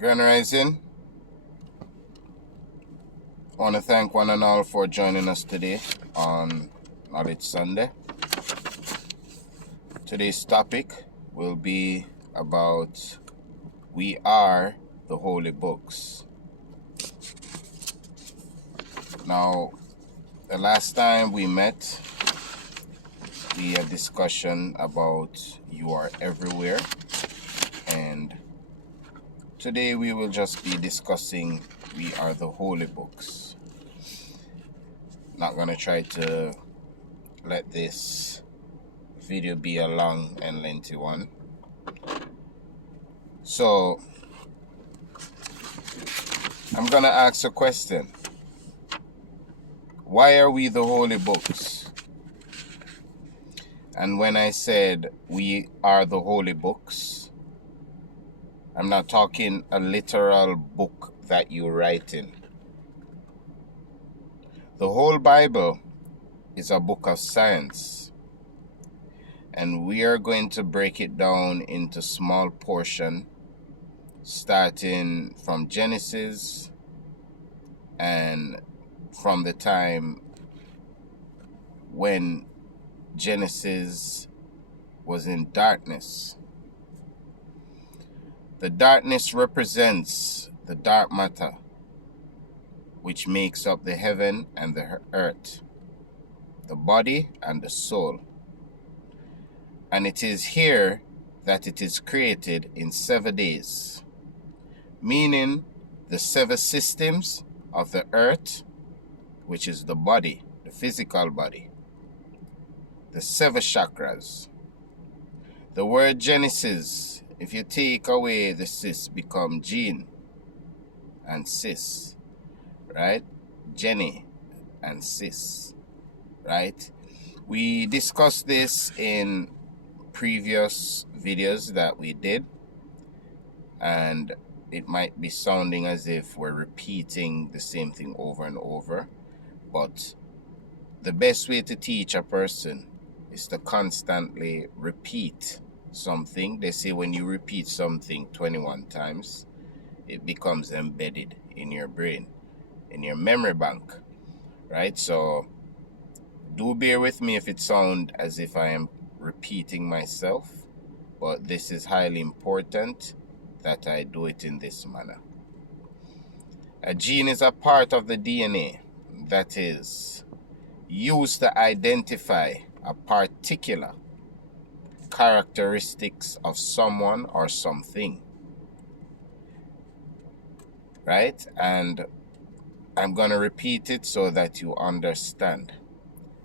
Grand Rising. I want to thank one and all for joining us today on Knowledge Sunday. Today's topic will be about we are the holy books. Now, the last time we met, we had discussion about you are everywhere, and today we will just be discussing we are the holy books. Not gonna try to let this video be a long and lengthy one. So I'm gonna ask a question. Why are we the holy books? And when I said we are the holy books, I'm not talking a literal book that you write in. The whole Bible is a book of science, and we are going to break it down into small portions, starting from Genesis and from the time when Genesis was in darkness. The darkness represents the dark matter, which makes up the heaven and the earth, the body and the soul. And it is here that it is created in 7 days, meaning the 7 systems of the earth, which is the body, the physical body, the 7 chakras. The word Genesis, if you take away the sis, become gene and sis, right? Jenny and sis, right? We discussed this in previous videos that we did, and it might be sounding as if we're repeating the same thing over and over, but the best way to teach a person is to constantly repeat something. They say when you repeat something 21 times, it becomes embedded in your brain, in your memory bank, right? So do bear with me if it sounds as if I am repeating myself, but this is highly important that I do it in this manner. A gene is a part of the DNA that is used to identify a particular characteristics of someone or something, right? And I'm going to repeat it so that you understand.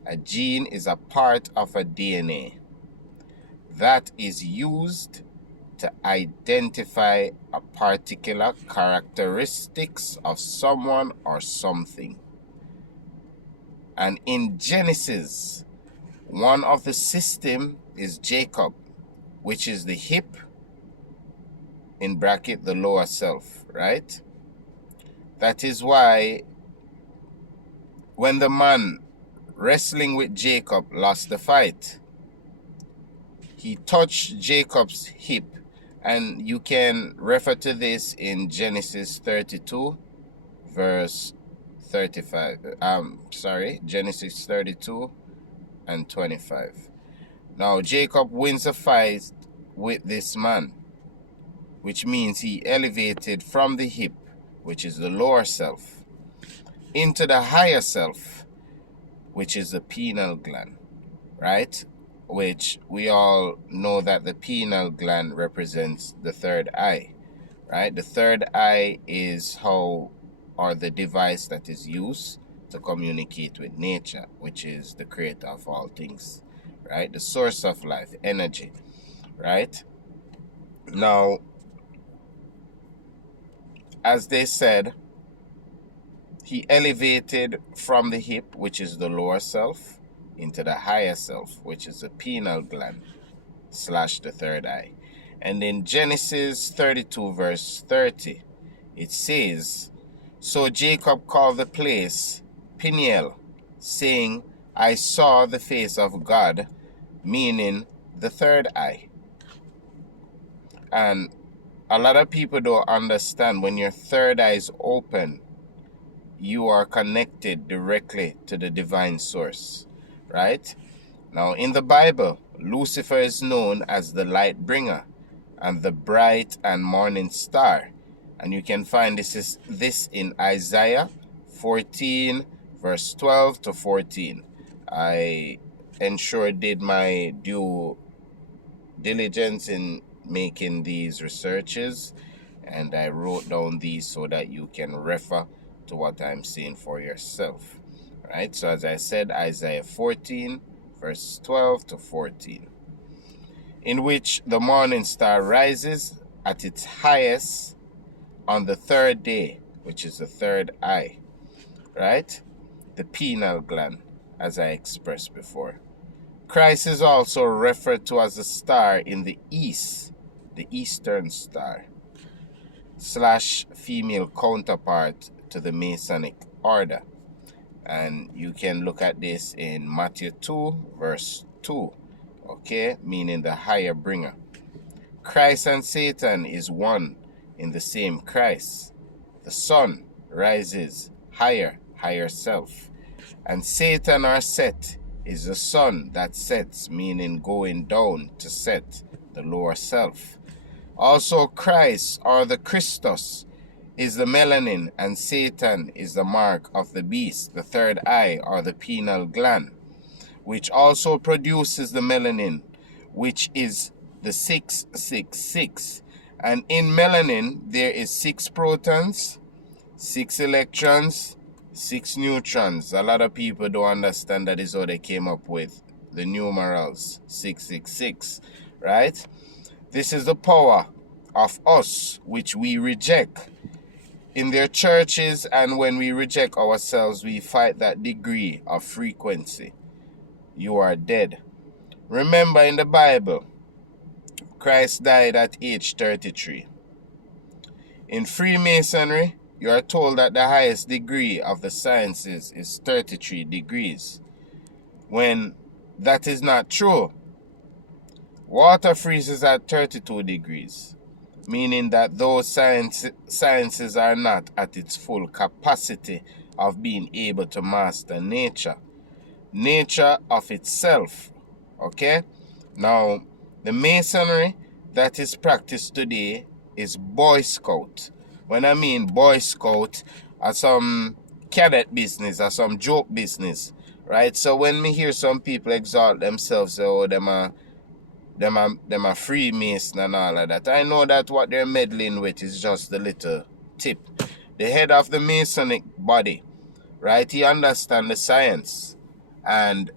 A gene is a part of a DNA that is used to identify a particular characteristics of someone or something. And in Genesis, one of the system is Jacob, which is the hip, in bracket, the lower self, right? That is why when the man wrestling with Jacob lost the fight, he touched Jacob's hip, and you can refer to this in Genesis 32 verse 35. Genesis 32 and 25. Now Jacob wins a fight with this man, which means he elevated from the hip, which is the lower self, into the higher self, which is the pineal gland, right? Which we all know that the pineal gland represents the third eye, right? The third eye is the device that is used to communicate with nature, which is the creator of all things, right? The source of life, energy, right? Now, as they said, he elevated from the hip, which is the lower self, into the higher self, which is the pineal gland / the third eye. And in Genesis 32 verse 30, it says, so Jacob called the place Peniel, saying, I saw the face of God, meaning the third eye. And a lot of people don't understand when your third eye is open, you are connected directly to the divine source, right? Now, in the Bible, Lucifer is known as the light bringer and the bright and morning star. And you can find this in Isaiah 14, verse 12 to 14. I ensure did my due diligence in making these researches, and I wrote down these so that you can refer to what I'm saying for yourself. Right? So as I said, Isaiah 14, verse 12 to 14, in which the morning star rises at its highest on the third day, which is the third eye, right? The pineal gland, as I expressed before. Christ is also referred to as a star in the east, the eastern star, / female counterpart to the Masonic order. And you can look at this in Matthew 2, verse 2, okay, meaning the higher bringer. Christ and Satan is one in the same Christ. The sun rises higher self. And Satan or Set is the sun that sets, meaning going down to set, the lower self. Also Christ or the Christos is the melanin, and Satan is the mark of the beast, the third eye or the pineal gland, which also produces the melanin, which is the 666. And in melanin there is 6 protons, 6 electrons, 6 neutrons. A lot of people don't understand that is how they came up with the numerals 666, right? This is the power of us which we reject in their churches, and when we reject ourselves, we fight that degree of frequency. You are dead. Remember, in the Bible, Christ died at age 33. In Freemasonry, you are told that the highest degree of the sciences is 33 degrees. When that is not true, water freezes at 32 degrees, meaning that those sciences are not at its full capacity of being able to master nature of itself, okay? Now, the Masonry that is practiced today is Boy Scout. When I mean Boy Scout, are some cadet business, or some joke business, right? So when me hear some people exalt themselves, oh, them are Freemason and all of that, I know that what they're meddling with is just the little tip. The head of the Masonic body, right? He understands the science, and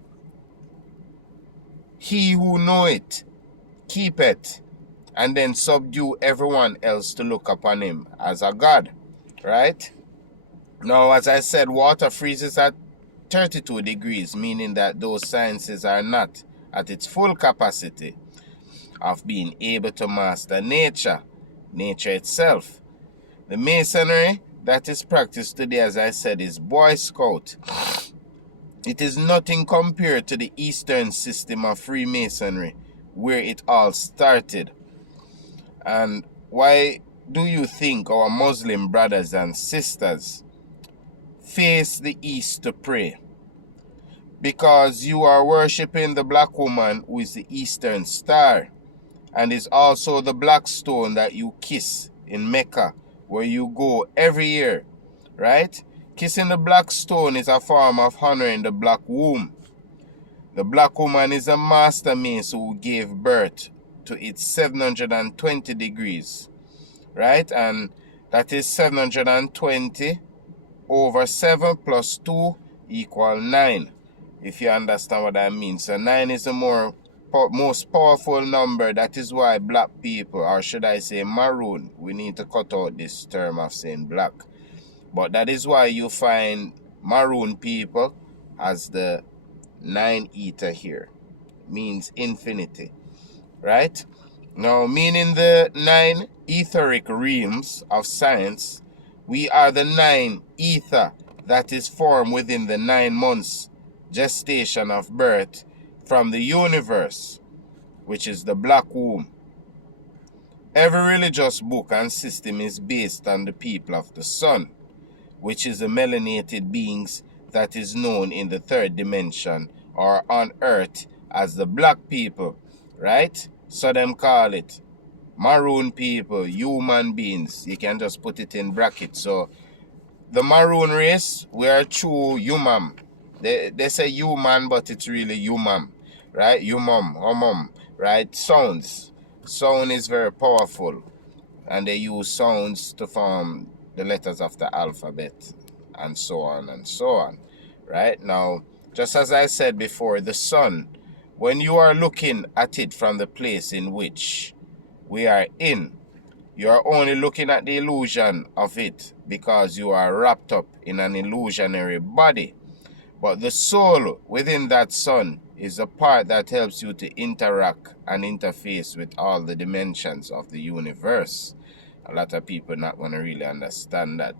he who know it, keep it, and then subdue everyone else to look upon him as a god, right? Now, as I said, water freezes at 32 degrees, meaning that those sciences are not at its full capacity of being able to master nature itself. The Masonry that is practiced today, as I said, is Boy Scout. It is nothing compared to the Eastern system of Freemasonry, where it all started. And why do you think our Muslim brothers and sisters face the East to pray? Because you are worshipping the black woman who is the Eastern Star, and is also the black stone that you kiss in Mecca, where you go every year, right? Kissing the black stone is a form of honoring the black womb. The black woman is a master mason who gave birth to its 720 degrees, right? And that is 720 over 7 plus 2 equal 9, if you understand what I mean. So 9 is the most powerful number. That is why black people, or should I say maroon, we need to cut out this term of saying black, but that is why you find maroon people as the 9 ether here, means infinity, right? Now, meaning the 9 etheric realms of science, we are the 9 ether that is formed within the 9 months gestation of birth from the universe, which is the black womb. Every religious book and system is based on the people of the sun, which is the melanated beings that is known in the third dimension or on earth as the black people, right? So them call it maroon people, human beings. You can just put it in brackets. So the maroon race, we are true human. They say human, but it's really human, right? Human, right? Sounds. Sound is very powerful, and they use sounds to form the letters of the alphabet, and so on and so on, right? Now, just as I said before, the sun, when you are looking at it from the place in which we are in, you are only looking at the illusion of it because you are wrapped up in an illusionary body. But the soul within that sun is the part that helps you to interact and interface with all the dimensions of the universe. A lot of people not going to really understand that,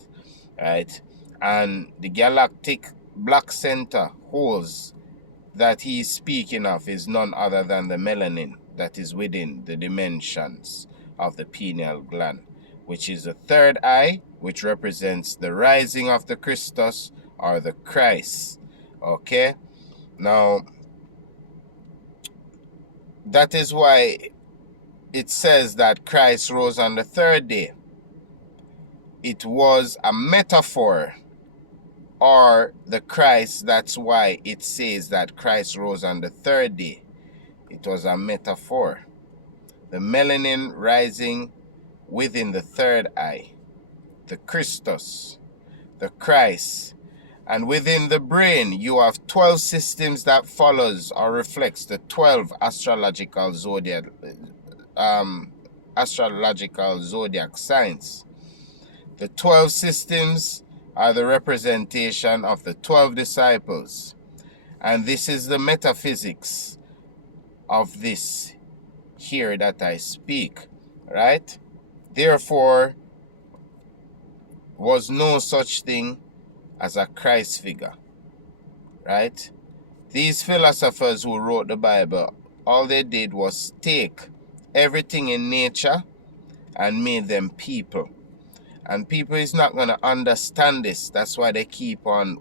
right? And the galactic black center holes that he is speaking of is none other than the melanin that is within the dimensions of the pineal gland, which is the third eye, which represents the rising of the Christus or the Christ. Okay? Now, that is why it says that Christ rose on the third day. It was a metaphor, or the Christ, that's why it says that Christ rose on the third day. It was a metaphor. The melanin rising within the third eye, the Christus, the Christ. And within the brain, you have 12 systems that follows or reflects the 12 astrological zodiac signs. The 12 systems are the representation of the 12 disciples. And this is the metaphysics of this here that I speak, right? Therefore, was no such thing as a Christ figure, right? These philosophers who wrote the Bible, all they did was take everything in nature and made them people. And people is not going to understand this. That's why they keep on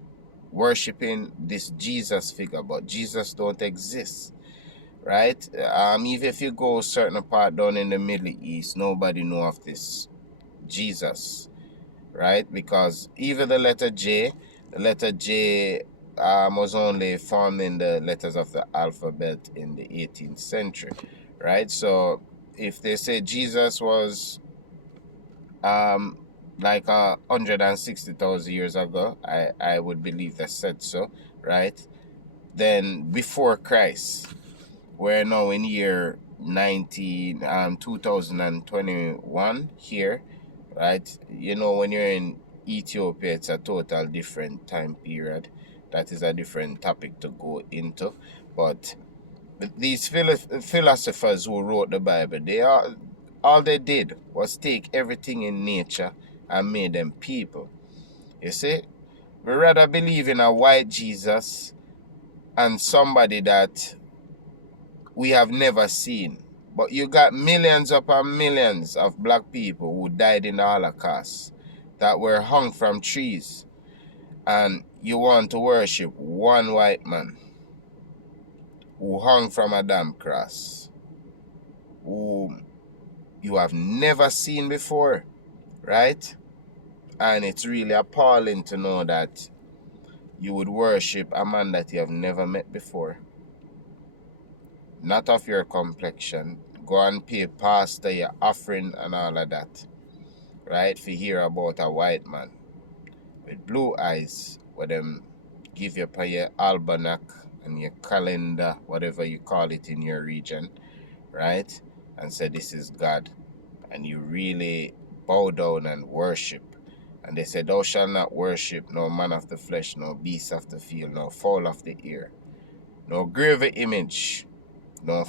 worshiping this Jesus figure. But Jesus don't exist, right? Even if you go a certain part down in the Middle East, nobody know of this Jesus, right? Because even the letter J was only formed in the letters of the alphabet in the 18th century, right? So if they say Jesus was like 160,000 years ago, I would believe they said so, right? Then before Christ, we're now in year 2021 here, right? You know, when you're in Ethiopia, it's a total different time period. That is a different topic to go into. But these philosophers who wrote the Bible, all they did was take everything in nature and made them people. You see? We rather believe in a white Jesus and somebody that we have never seen. But you got millions upon millions of black people who died in the Holocaust that were hung from trees. And you want to worship one white man who hung from a damn cross, who you have never seen before, right? And it's really appalling to know that you would worship a man that you have never met before. Not of your complexion. Go and pay pastor your offering and all of that, right? If you hear about a white man with blue eyes, where them give you your almanac and your calendar, whatever you call it in your region, right? And say this is God. And you really bow down and worship. And they say, thou shalt not worship no man of the flesh, no beast of the field, no fowl of the air, no graven image, no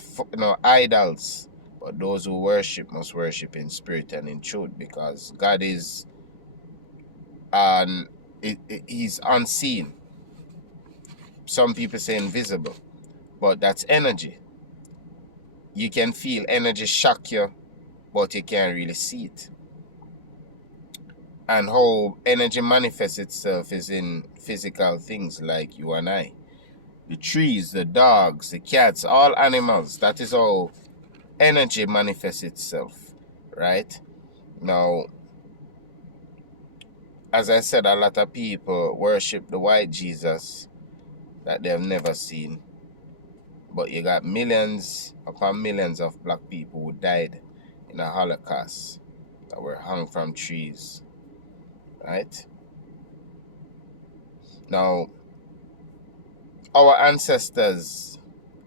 idols. But those who worship must worship in spirit and in truth, because God is he's unseen. Some people say invisible, but that's energy. You can feel energy shock you but you can't really see it. And how energy manifests itself is in physical things like you and I. The trees, the dogs, the cats, all animals. That is how energy manifests itself, right? Now, as I said, a lot of people worship the white Jesus that they have never seen. But you got millions upon millions of black people who died in a Holocaust that were hung from trees, right? Now, our ancestors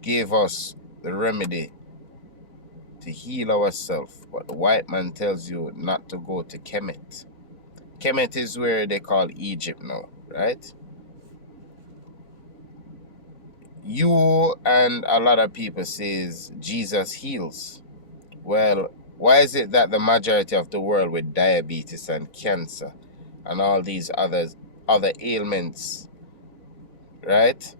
gave us the remedy to heal ourselves, but the white man tells you not to go to Kemet. Kemet is where they call Egypt now, right? You and a lot of people says Jesus heals. Well, why is it that the majority of the world with diabetes and cancer and all these other ailments, right?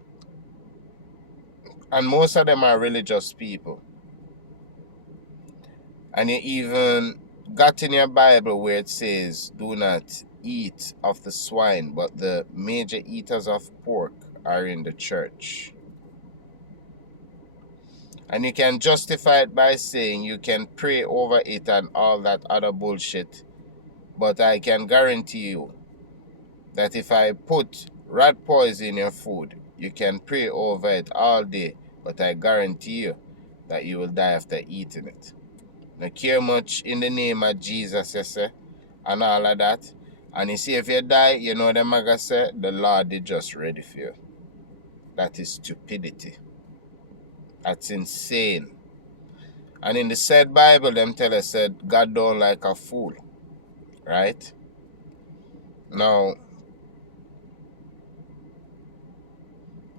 And most of them are religious people. And you even got in your Bible where it says, do not eat of the swine, but the major eaters of pork are in the church. And you can justify it by saying you can pray over it and all that other bullshit. But I can guarantee you that if I put rat poison in your food, you can pray over it all day, but I guarantee you that you will die after eating it. Now care much in the name of Jesus, you say, and all of that. And you see, if you die, you know the maga say, the Lord is just ready for you. That is stupidity. That's insane. And in the said Bible, them tell us that God don't like a fool. Right? Now,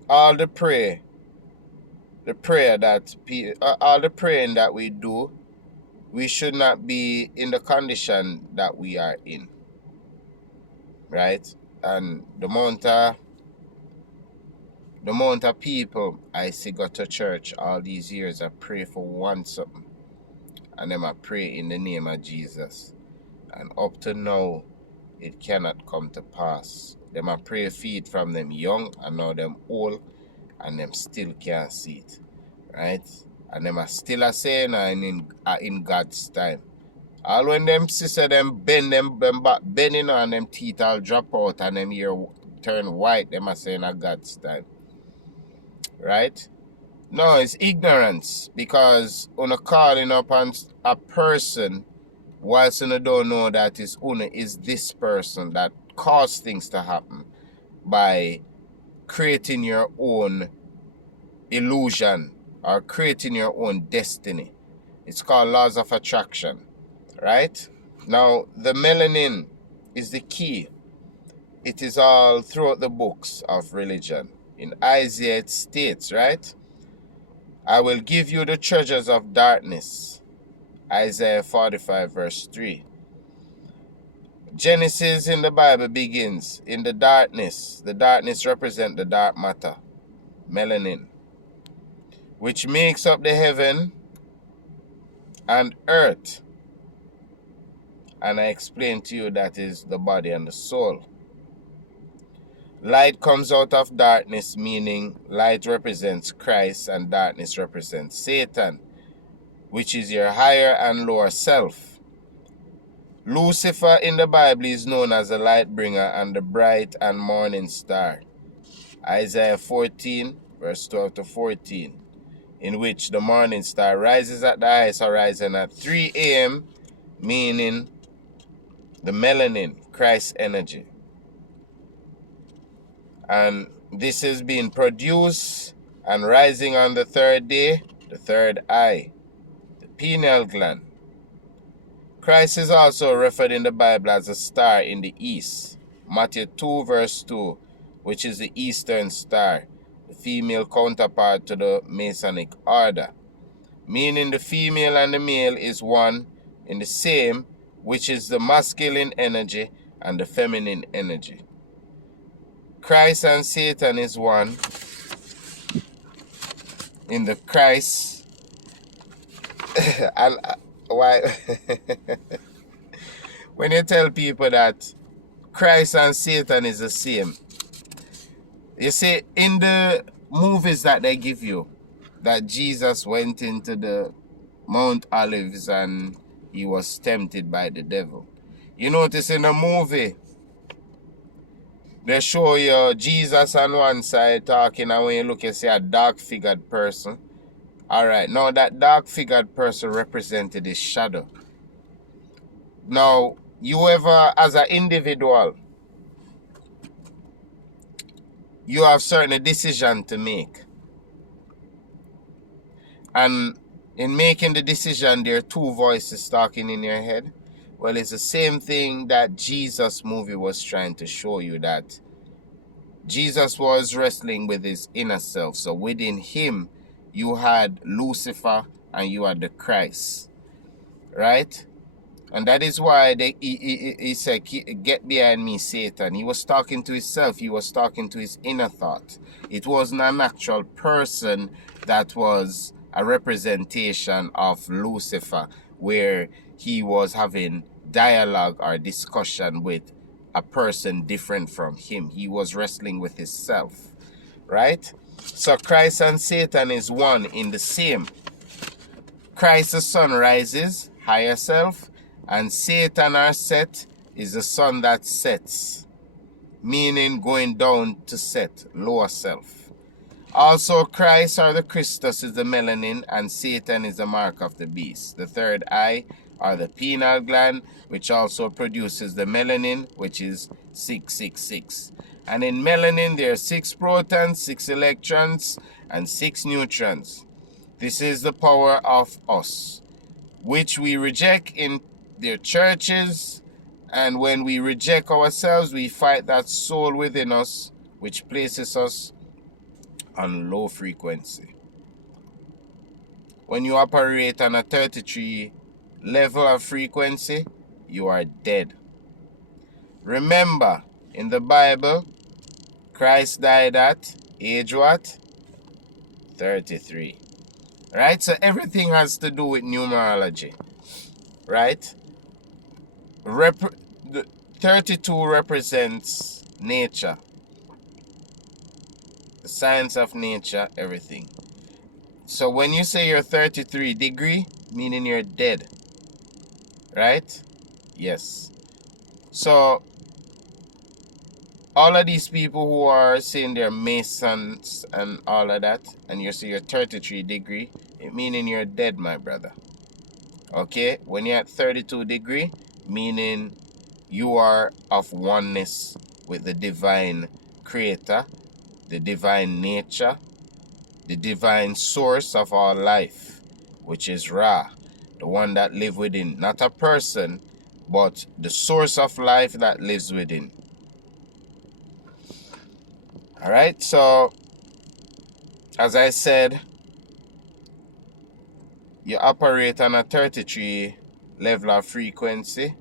all the prayer that all the praying that we do, we should not be in the condition that we are in. Right? And the amount of people I see go to church all these years, I pray for one something. And them I pray in the name of Jesus. And up to now, it cannot come to pass. Them I pray feed from them young and now them old, and them still can't see it. Right? And them are still a saying in God's time. All when them sister them bend them back bending and them teeth all drop out and them ear turn white, them are saying a God's time. Right? No, it's ignorance, because on calling upon a person whilst you don't know that is this person that caused things to happen by creating your own illusion or creating your own destiny. It's called laws of attraction, right? Now, the melanin is the key. It is all throughout the books of religion. In Isaiah it states, right? I will give you the treasures of darkness. Isaiah 45 verse 3. Genesis in the Bible begins in the darkness. The darkness represents the dark matter, melanin, which makes up the heaven and earth. And I explained to you that is the body and the soul. Light comes out of darkness, meaning light represents Christ and darkness represents Satan, which is your higher and lower self. Lucifer in the Bible is known as the light bringer and the bright and morning star. Isaiah 14 verse 12 to 14, in which the morning star rises at the highest horizon at 3 a.m., meaning the melanin, Christ's energy. And this is being produced and rising on the third day, the third eye, the pineal gland. Christ is also referred in the Bible as a star in the east. Matthew 2 verse 2, which is the eastern star, the female counterpart to the Masonic order, meaning the female and the male is one in the same, which is the masculine energy and the feminine energy. Christ and Satan is one in the Christ. And why when you tell people that Christ and Satan is the same, you see in the movies that they give you that Jesus went into the Mount Olives and he was tempted by the devil. You notice in the movie they show you Jesus on one side talking, and when you look, you see a dark-figured person. Alright, now that dark-figured person represented his shadow. Now, you ever, as an individual, you have certain decision to make. And in making the decision, there are two voices talking in your head. Well, it's the same thing that Jesus movie was trying to show you, that Jesus was wrestling with his inner self. So within him, you had Lucifer and you had the Christ, right? And that is why he said, get behind me, Satan. He was talking to himself. He was talking to his inner thought. It wasn't an actual person that was a representation of Lucifer, where he was having dialogue or discussion with a person different from him. He was wrestling with himself, right? So Christ and Satan is one in the same. Christ the sun rises, higher self, and Satan or Set is the sun that sets, meaning going down to set, lower self. Also, Christ or the Christus is the melanin, and Satan is the mark of the beast. The third eye or the pineal gland, which also produces the melanin, which is 666. And in melanin, there are 6 protons, 6 electrons, and 6 neutrons. This is the power of us, which we reject in their churches. And when we reject ourselves, we fight that soul within us, which places us on low frequency. When you operate on a 33 level of frequency, you are dead. Remember, in the Bible, Christ died at age what? 33. Right? So everything has to do with numerology. Right? The 32 represents nature. The science of nature, everything. So when you say you're 33 degree, meaning you're dead. Right? Yes. So all of these people who are saying they're Masons and all of that, and you say you're 33 degree, it meaning you're dead, my brother. Okay? When you're at 32 degree, meaning you are of oneness with the divine creator, the divine nature, the divine source of all life, which is Ra, the one that lives within, not a person, but the source of life that lives within. Alright, so as I said, you operate on a 33 level of frequency.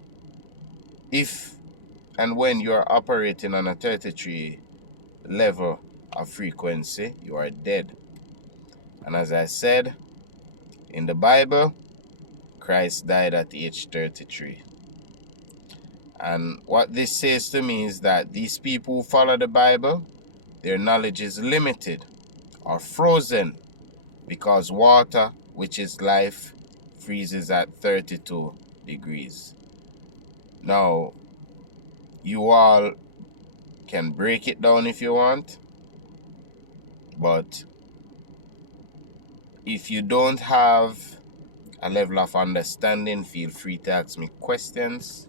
If and when you are operating on a 33 level of frequency, you are dead. And as I said, in the Bible, Christ died at age 33. And what this says to me is that these people who follow the Bible, their knowledge is limited or frozen, because water, which is life, freezes at 32 degrees. Now, you all can break it down if you want, but if you don't have a level of understanding, feel free to ask me questions.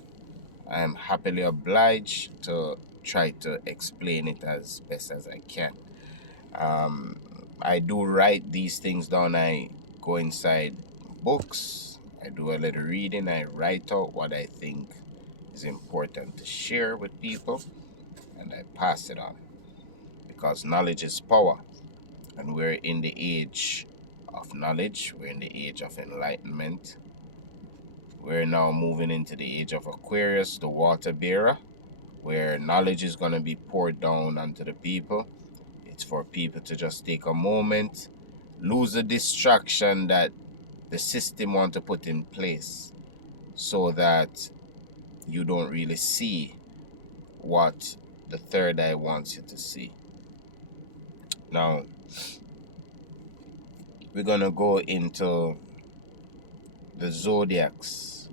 I am happily obliged to try to explain it as best as I can. I do write these things down. I go inside books, I do a little reading, I write out what I think is important to share with people, and I pass it on, because knowledge is power, and we're in the age of knowledge. We're in the age of enlightenment. We're now moving into the age of Aquarius, the water bearer, where knowledge is going to be poured down onto the people. It's for people to just take a moment, lose the distraction that the system want to put in place so that you don't really see what the third eye wants you to see. Now, we're going to go into the zodiacs.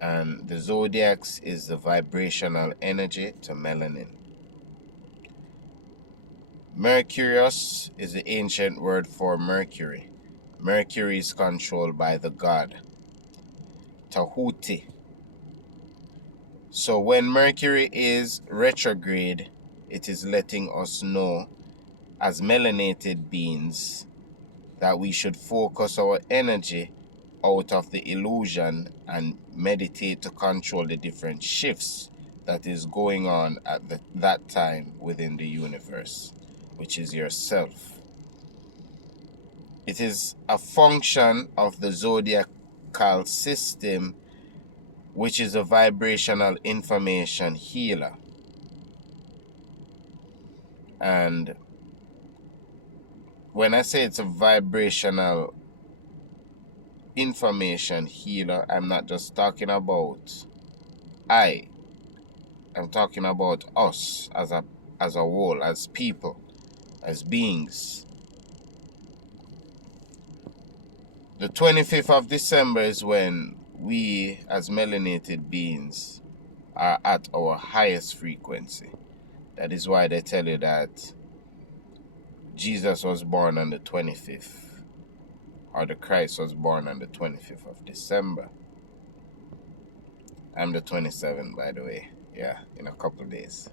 And the zodiacs is the vibrational energy to melanin. Mercurius is the ancient word for Mercury. Mercury is controlled by the god Tahuti. So when Mercury is retrograde, it is letting us know as melanated beings that we should focus our energy out of the illusion and meditate to control the different shifts that is going on at that time within the universe, which is yourself. It is a function of the zodiacal system, which is a vibrational information healer. And when I say it's a vibrational information healer, I'm not just talking about I'm talking about us as a whole, as people, as beings. The 25th of December is when we as melanated beings are at our highest frequency. That is why they tell you that Jesus was born on the 25th, or the Christ was born on the 25th of December. I'm the 27th, by the way. Yeah, in a couple of days.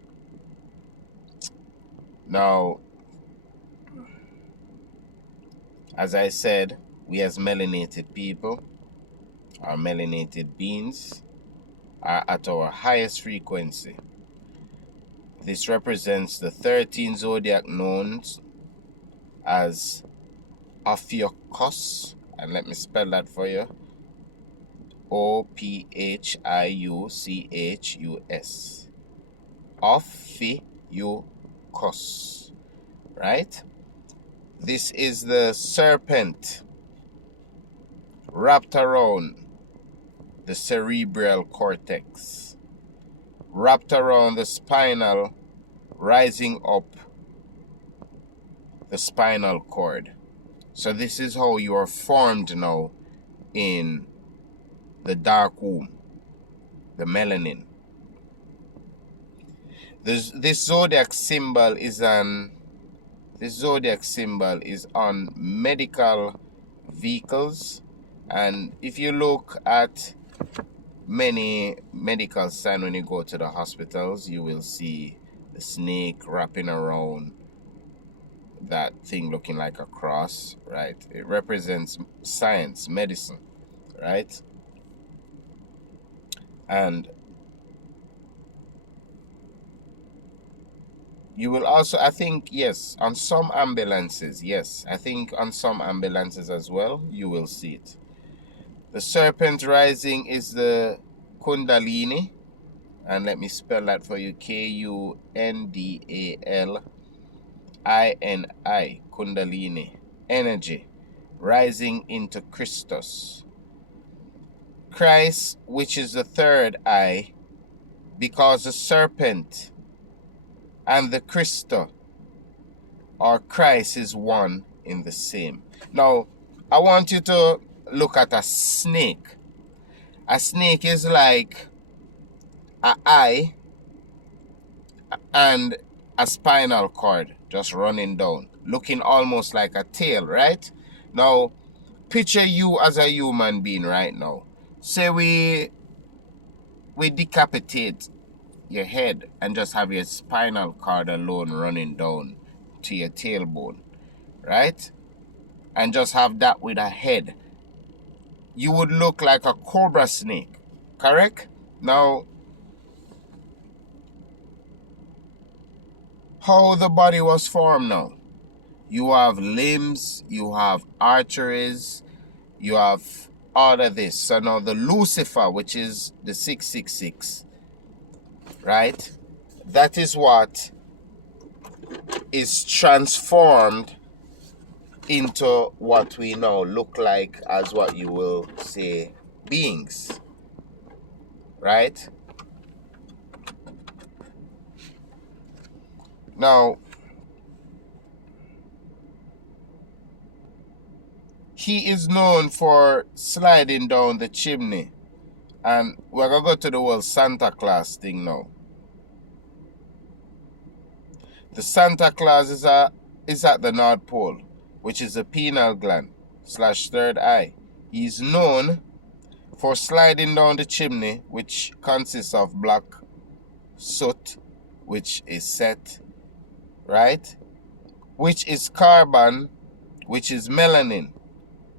Now, as I said, we as melanated people, our melanated beings, are at our highest frequency. This represents the 13 zodiac known as Ophiuchus, and let me spell that for you. Ophiuchus. Ophiuchus, right? This is the serpent wrapped around the cerebral cortex, wrapped around the spinal, rising up the spinal cord. So this is how you are formed now in the dark womb, the melanin. This zodiac symbol is on medical vehicles, and if you look at many medical signs when you go to the hospitals, you will see the snake wrapping around that thing looking like a cross, right? It represents science, medicine, right? And you will also, I think, yes, on some ambulances, yes, I think on some ambulances as well, you will see it. The serpent rising is the Kundalini, and let me spell that for you, Kundalini, Kundalini, energy, rising into Christus. Christ, which is the third eye, because the serpent and the Christo, or Christ, is one in the same. Now, I want you to look at a snake. A snake is like an eye and a spinal cord just running down, looking almost like a tail, right? Now, picture you as a human being right now. Say we decapitate your head and just have your spinal cord alone running down to your tailbone, right? And just have that with a head. You would look like a cobra snake, correct? Now, how the body was formed now? You have limbs, you have arteries, you have all of this. So now the Lucifer, which is the 666, right? That is what is transformed into what we now look like as what you will say beings, right? Now, he is known for sliding down the chimney, and we're gonna go to the whole Santa Claus thing now. The Santa Claus is at the North Pole, which is the pineal gland / third eye. He's known for sliding down the chimney, which consists of black soot, which is set, right? Which is carbon, which is melanin.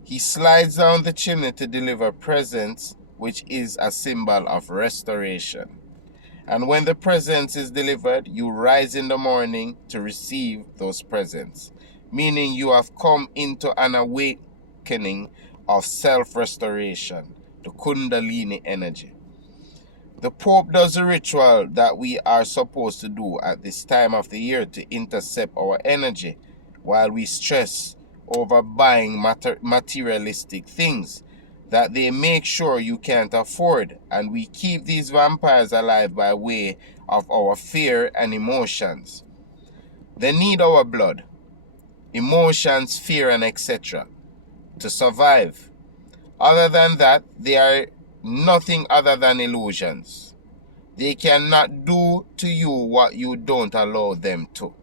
He slides down the chimney to deliver presents, which is a symbol of restoration. And when the presents is delivered, you rise in the morning to receive those presents, meaning you have come into an awakening of self-restoration, the Kundalini energy. The Pope does a ritual that we are supposed to do at this time of the year to intercept our energy while we stress over buying materialistic things that they make sure you can't afford, and we keep these vampires alive by way of our fear and emotions. They need our blood, emotions, fear, and etc. to survive. Other than that, they are nothing other than illusions. They cannot do to you what you don't allow them to.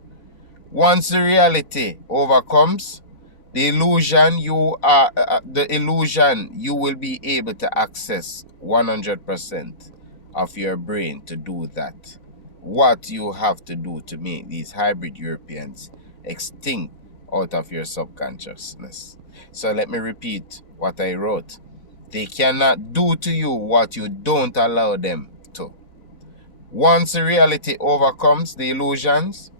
Once the reality overcomes, the illusion you will be able to access 100% of your brain to do that. What you have to do to make these hybrid Europeans extinct out of your subconsciousness. So let me repeat what I wrote. They cannot do to you what you don't allow them to. Once the reality overcomes the illusions,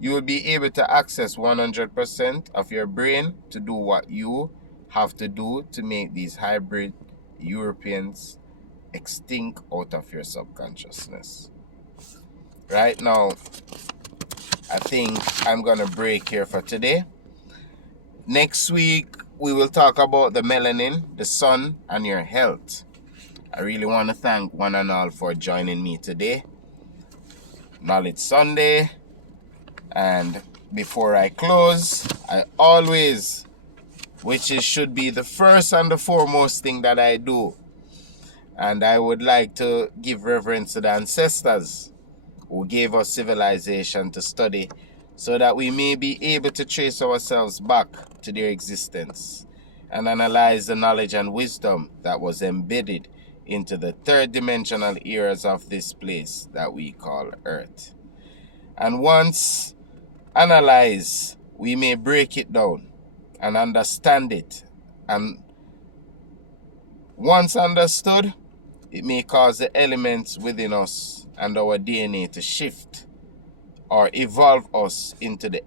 you will be able to access 100% of your brain to do what you have to do to make these hybrid Europeans extinct out of your subconsciousness. Right now, I think I'm going to break here for today. Next week, we will talk about the melanin, the sun, and your health. I really want to thank one and all for joining me today. Knowledge Sunday. And before I close, I always, which should be the first and the foremost thing that I do, and I would like to give reverence to the ancestors who gave us civilization to study so that we may be able to trace ourselves back to their existence and analyze the knowledge and wisdom that was embedded into the third dimensional eras of this place that we call Earth. And once analyze, we may break it down and understand it. And once understood, it may cause the elements within us and our DNA to shift or evolve us into the